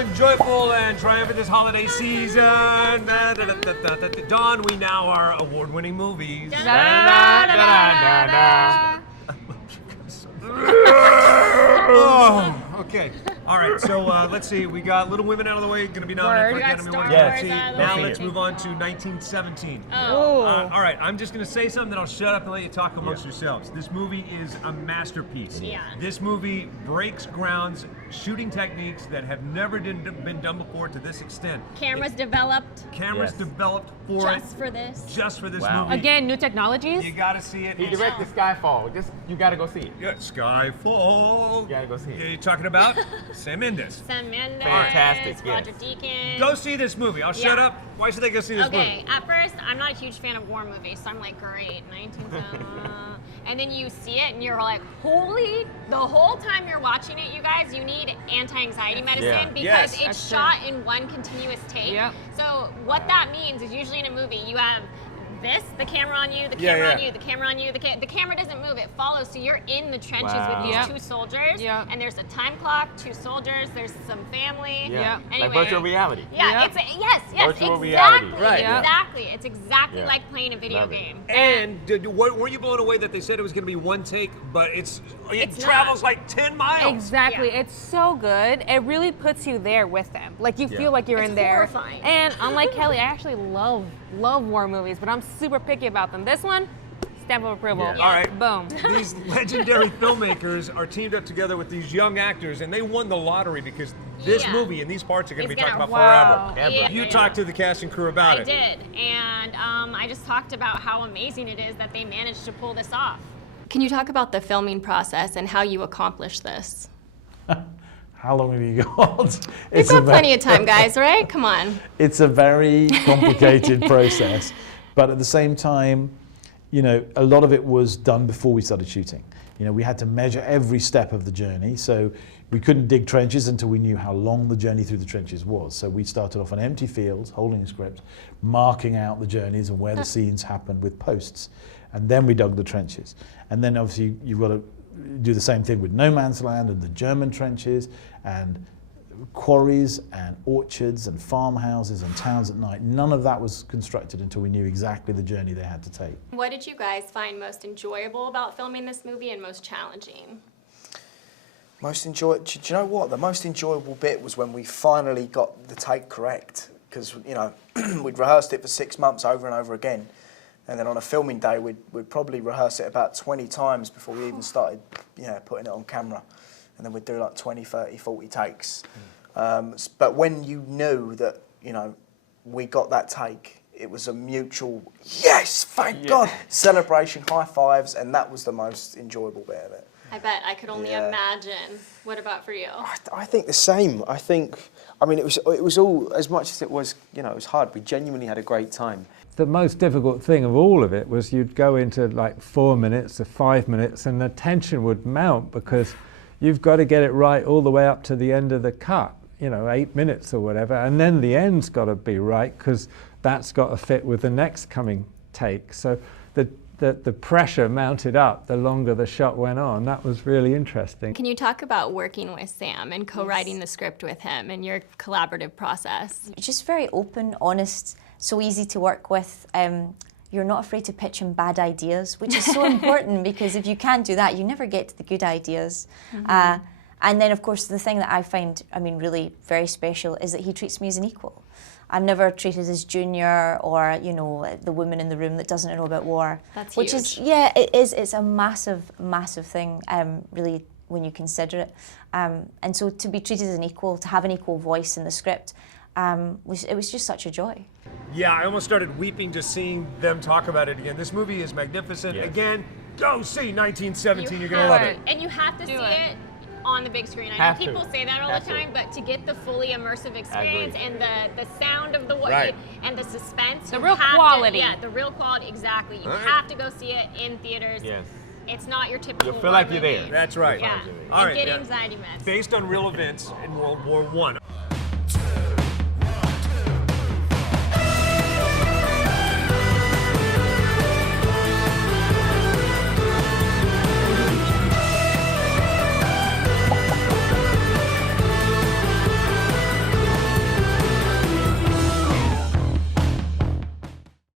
gentlemen, joyful and triumphant this holiday season. Dawn, we now are award-winning movies. Oh, okay. All right, so let's see. We got Little Women out of the way. Going to be nominated for Academy Award. Yes. Now let's move on to 1917. Oh. All right, I'm just going to say something, then I'll shut up and let you talk amongst yourselves. This movie is a masterpiece. Yeah. This movie breaks grounds, shooting techniques that have never been done before to this extent. Cameras developed. Cameras developed for just for this. Just for this Wow. movie. Again, new technologies. You got to see it. He directed Skyfall. You got to go see it. Yeah, Skyfall. You got to go see it. You're talking about Sam Mendes. Sam Mendes. Fantastic, Roger yes. Deakins. Go see this movie. I'll shut up. Why should they go see this Okay, movie? at first, I'm not a huge fan of war movies, so I'm like, great, 1970. And then you see it, and you're like, holy, the whole time you're watching it, you guys, you need anti-anxiety medicine because Yes. it's That's shot in one continuous take. Yep. So what that means is usually in a movie, you have this, the camera on you, the camera on you, the camera on you, the camera doesn't move, it follows, so you're in the trenches with these two soldiers, and there's a time clock, 2 soldiers, there's some family. Anyway, Like virtual reality. it's yes, Virtual exactly. reality. Right. Exactly. It's exactly like playing a video Love it. game. And were you blown away that they said it was going to be one take, but it It's travels not. like 10 miles? Exactly. Yeah. It's so good. It really puts you there with them. Like you feel like you're It's in there. horrifying. And unlike Kelly, I actually love war movies, but I'm super picky about them. This one, stamp of approval. Yeah. All right. Boom. These legendary filmmakers are teamed up together with these young actors, and they won the lottery because this movie and these parts are going to be It's talked about gonna- forever. Yeah, You yeah. talked to the cast and crew about I it. did, and I just talked about how amazing it is that they managed to pull this off. Can you talk about the filming process and how you accomplished this? How long have you got? We've got plenty of time, guys, right? Come on. It's a very complicated process, but at the same time, you know, a lot of it was done before we started shooting. You know, we had to measure every step of the journey, so we couldn't dig trenches until we knew how long the journey through the trenches was. So we started off on empty fields, holding a script, marking out the journeys and where the scenes happened with posts, and then we dug the trenches. And then obviously you've got to do the same thing with no man's land and the German trenches and quarries and orchards and farmhouses and towns at night. None of that was constructed until we knew exactly the journey they had to take. What did you guys find most enjoyable about filming this movie and most challenging? Do you know what? The most enjoyable bit was when we finally got the take correct, because you know we'd rehearsed it for 6 months over and over again, and then on a filming day we'd probably rehearse it about 20 times before we even started, putting it on camera, and then we'd do like 20, 30, 40 takes. But when you knew that we got that take, it was a mutual yes, thank God, celebration, high fives, and that was the most enjoyable bit of it. I bet. I could only imagine. What about for you? I think the same. I mean, it was all, as much as it was, it was hard. We genuinely had a great time. The most difficult thing of all of it was you'd go into like 4 minutes or 5 minutes and the tension would mount because you've got to get it right all the way up to the end of the cut, 8 minutes or whatever, and then the end's got to be right because that's got to fit with the next coming take. So the pressure mounted up the longer the shot went on. That was really interesting. Can you talk about working with Sam and co-writing the script with him and your collaborative process? Just very open, honest, so easy to work with. You're not afraid to pitch him bad ideas, which is so important because if you can't do that, you never get to the good ideas. And then, of course, the thing that I find, really very special is that he treats me as an equal. I'm never treated as junior or, the woman in the room that doesn't know about war. That's which huge. It is. It's a massive, massive thing, really, when you consider it. And so to be treated as an equal, to have an equal voice in the script, it was just such a joy. Yeah, I almost started weeping just seeing them talk about it again. This movie is magnificent. Yes. Again, go see 1917. You're going to love it. And you have to see it on the big screen. I know people say that all the time, but to get the fully immersive experience and the sound of the and the suspense, The real quality. The real quality, exactly. You have to go see it in theaters. Yes. It's not your typical You'll feel like war you're movie. there. That's right. Yeah. All And right. get anxiety meds. Based on real events in World War I.